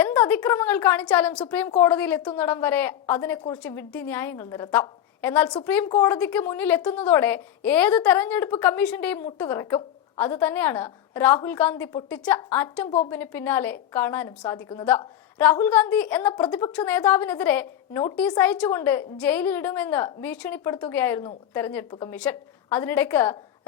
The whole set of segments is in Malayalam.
എന്ത് അതിക്രമങ്ങൾ കാണിച്ചാലും സുപ്രീം കോടതിയിൽ എത്തുന്നിടം വരെ അതിനെക്കുറിച്ച് വിഡ്ഢിന്യായങ്ങൾ നിരത്താം. എന്നാൽ സുപ്രീം കോടതിക്ക് മുന്നിൽ എത്തുന്നതോടെ ഏത് തെരഞ്ഞെടുപ്പ് കമ്മീഷന്റെയും മുട്ടുവിറക്കും. അത് തന്നെയാണ് രാഹുൽ ഗാന്ധി പൊട്ടിച്ച ആറ്റം ബോംബിന് പിന്നാലെ കാണാനും സാധിക്കുന്നത്. രാഹുൽ ഗാന്ധി എന്ന പ്രതിപക്ഷ നേതാവിനെതിരെ നോട്ടീസ് അയച്ചുകൊണ്ട് ജയിലിലിടുമെന്ന് ഭീഷണിപ്പെടുത്തുകയായിരുന്നു തെരഞ്ഞെടുപ്പ് കമ്മീഷൻ. അതിനിടയ്ക്ക്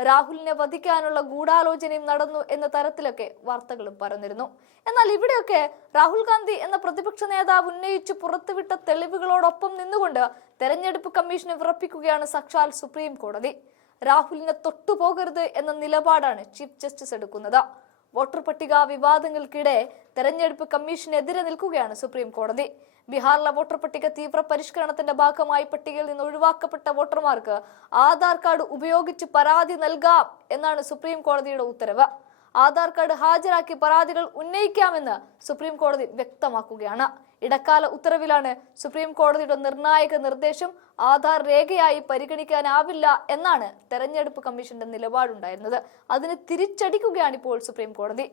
രാഹുലിനെ വധിക്കാനുള്ള ഗൂഢാലോചനയും നടന്നു എന്ന തരത്തിലൊക്കെ വാർത്തകളും പരന്നിരുന്നു. എന്നാൽ ഇവിടെയൊക്കെ രാഹുൽ ഗാന്ധി എന്ന പ്രതിപക്ഷ നേതാവ് ഉന്നയിച്ച് പുറത്തുവിട്ട തെളിവുകളോടൊപ്പം നിന്നുകൊണ്ട് തെരഞ്ഞെടുപ്പ് കമ്മീഷനെ വിറപ്പിക്കുകയാണ് സാക്ഷാൽ സുപ്രീം കോടതി. രാഹുലിനെ തൊട്ടുപോകരുത് എന്ന നിലപാടാണ് ചീഫ് ജസ്റ്റിസ് എടുക്കുന്നത്. വോട്ടർ പട്ടിക വിവാദങ്ങൾക്കിടെ തെരഞ്ഞെടുപ്പ് കമ്മീഷനെതിരെ നിൽക്കുകയാണ് സുപ്രീം കോടതി. ബീഹാറിലെ വോട്ടർ പട്ടിക തീവ്ര പരിഷ്കരണത്തിന്റെ ഭാഗമായി പട്ടികയിൽ നിന്ന് ഒഴിവാക്കപ്പെട്ട വോട്ടർമാർക്ക് ആധാർ കാർഡ് ഉപയോഗിച്ച് പരാതി നൽകാം എന്നാണ് സുപ്രീം കോടതിയുടെ ഉത്തരവ്. ആധാർ കാർഡ് ഹാജരാക്കി പരാതികൾ ഉന്നയിക്കാമെന്ന് സുപ്രീം കോടതി വ്യക്തമാക്കുകയാണ്. ഇടക്കാല ഉത്തരവിലാണ് സുപ്രീം കോടതിയുടെ നിർണായക നിർദ്ദേശം ആധാർ രേഖയായി പരിഗണിക്കാനാവില്ല എന്നാണ് തെരഞ്ഞെടുപ്പ് കമ്മീഷന്റെ നിലപാടുണ്ടായിരുന്നത്. അതിന് തിരിച്ചടിക്കുകയാണ് ഇപ്പോൾ സുപ്രീം കോടതി.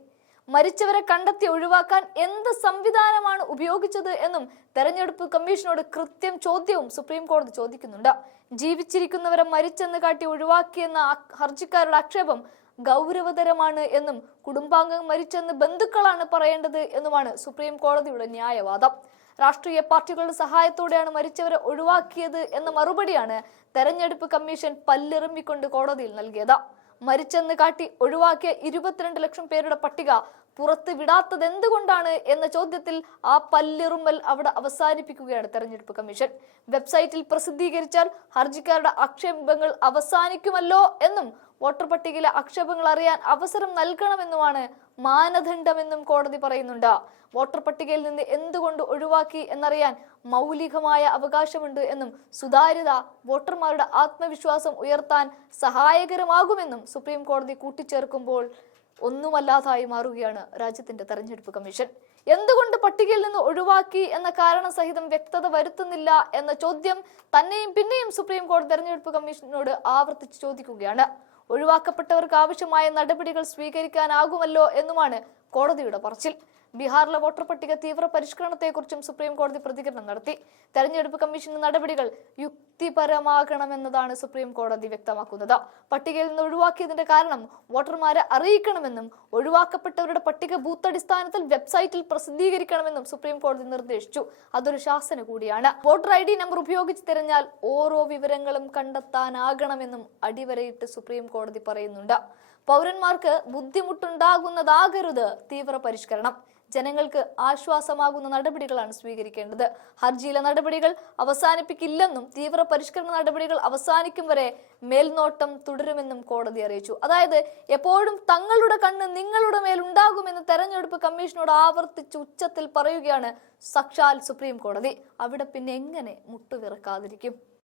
മരിച്ചവരെ കണ്ടെത്തി ഒഴിവാക്കാൻ എന്ത് സംവിധാനമാണ് ഉപയോഗിച്ചത് എന്നും തെരഞ്ഞെടുപ്പ് കമ്മീഷനോട് കൃത്യം ചോദ്യവും സുപ്രീം കോടതി ചോദിക്കുന്നുണ്ട്. ജീവിച്ചിരിക്കുന്നവരെ മരിച്ചെന്ന് കാട്ടി ഒഴിവാക്കിയെന്ന ഹർജിക്കാരുടെ ആക്ഷേപം ഗൗരവതരമാണ് എന്നും കുടുംബാംഗം മരിച്ചെന്ന് ബന്ധുക്കളാണ് പറയേണ്ടത് എന്നുമാണ് സുപ്രീം കോടതിയുടെ ന്യായവാദം. രാഷ്ട്രീയ പാർട്ടികളുടെ സഹായത്തോടെയാണ് മരിച്ചവരെ ഒഴിവാക്കിയത് എന്ന മറുപടിയാണ് തെരഞ്ഞെടുപ്പ് കമ്മീഷൻ പല്ലിറുമ്പിക്കൊണ്ട് കോടതിയിൽ നൽകിയത്. മരിച്ചെന്ന് കാട്ടി ഒഴിവാക്കിയ 22 ലക്ഷം പേരുടെ പട്ടിക പുറത്ത് വിടാത്തത് എന്തുകൊണ്ടാണ് എന്ന ചോദ്യത്തിൽ ആ പല്ലിറുമ്പൽ അവിടെ അവസാനിപ്പിക്കുകയാണ് തെരഞ്ഞെടുപ്പ് കമ്മീഷൻ. വെബ്സൈറ്റിൽ പ്രസിദ്ധീകരിച്ചാൽ ഹർജിക്കാരുടെ ആക്ഷേപങ്ങൾ അവസാനിക്കുമല്ലോ എന്നും വോട്ടർ പട്ടികയിലെ ആക്ഷേപങ്ങൾ അറിയാൻ അവസരം നൽകണമെന്നുമാണ് മാനദണ്ഡമെന്നും കോടതി പറയുന്നുണ്ട്. വോട്ടർ പട്ടികയിൽ നിന്ന് എന്തുകൊണ്ട് ഒഴിവാക്കി എന്നറിയാൻ മൗലികമായ അവകാശമുണ്ട് എന്നും സുതാര്യത വോട്ടർമാരുടെ ആത്മവിശ്വാസം ഉയർത്താൻ സഹായകരമാകുമെന്നും സുപ്രീം കോടതി കൂട്ടിച്ചേർക്കുമ്പോൾ ഒന്നുമല്ലാതായി മാറുകയാണ് രാജ്യത്തിന്റെ തെരഞ്ഞെടുപ്പ് കമ്മീഷൻ. എന്തുകൊണ്ട് പട്ടികയിൽ നിന്ന് ഒഴിവാക്കി എന്ന കാരണം സഹിതം വ്യക്തത വരുത്തുന്നില്ല എന്ന ചോദ്യം തന്നെയും പിന്നെയും സുപ്രീം കോടതി തെരഞ്ഞെടുപ്പ് കമ്മീഷനോട് ആവർത്തിച്ച് ചോദിക്കുകയാണ്. ഒഴിവാക്കപ്പെട്ടവർക്ക് ആവശ്യമായ നടപടികൾ സ്വീകരിക്കാനാകുമല്ലോ എന്നുമാണ് കോടതിയുടെ പറച്ചിൽ. ബീഹാറിലെ വോട്ടർ പട്ടിക തീവ്ര പരിഷ്കരണത്തെക്കുറിച്ചും സുപ്രീം കോടതി പ്രതികരണം നടത്തി. തെരഞ്ഞെടുപ്പ് കമ്മീഷന്റെ നടപടികൾ യുക്തിപരമാകണമെന്നതാണ് സുപ്രീം കോടതി വ്യക്തമാക്കുന്നത്. പട്ടികയിൽ നിന്ന് ഒഴിവാക്കിയതിന്റെ കാരണം വോട്ടർമാരെ അറിയിക്കണമെന്നും ഒഴിവാക്കപ്പെട്ടവരുടെ പട്ടിക ബൂത്ത് അടിസ്ഥാനത്തിൽ വെബ്സൈറ്റിൽ പ്രസിദ്ധീകരിക്കണമെന്നും സുപ്രീം കോടതി നിർദ്ദേശിച്ചു. അതൊരു ശാസന കൂടിയാണ്. വോട്ടർ ID നമ്പർ ഉപയോഗിച്ച് തിരഞ്ഞാൽ ഓരോ വിവരങ്ങളും കണ്ടെത്താനാകണമെന്നും അടിവരയിട്ട് സുപ്രീം കോടതി പറയുന്നുണ്ട്. പൗരന്മാർക്ക് ബുദ്ധിമുട്ടുണ്ടാകുന്നതാകരുത് തീവ്ര പരിഷ്കരണം. ജനങ്ങൾക്ക് ആശ്വാസമാകുന്ന നടപടികളാണ് സ്വീകരിക്കേണ്ടത്. ഹർജിയിലെ നടപടികൾ അവസാനിപ്പിക്കില്ലെന്നും തീവ്ര പരിഷ്കരണ നടപടികൾ അവസാനിക്കും വരെ മേൽനോട്ടം തുടരുമെന്നും കോടതി അറിയിച്ചു. അതായത് എപ്പോഴും തങ്ങളുടെ കണ്ണ് നിങ്ങളുടെ മേൽ ഉണ്ടാകുമെന്ന് തെരഞ്ഞെടുപ്പ് കമ്മീഷനോട് ആവർത്തിച്ച് ഉച്ചത്തിൽ പറയുകയാണ് സാക്ഷാൽ സുപ്രീം കോടതി. അവിടെ പിന്നെ എങ്ങനെ മുട്ടുവിറക്കാതിരിക്കും?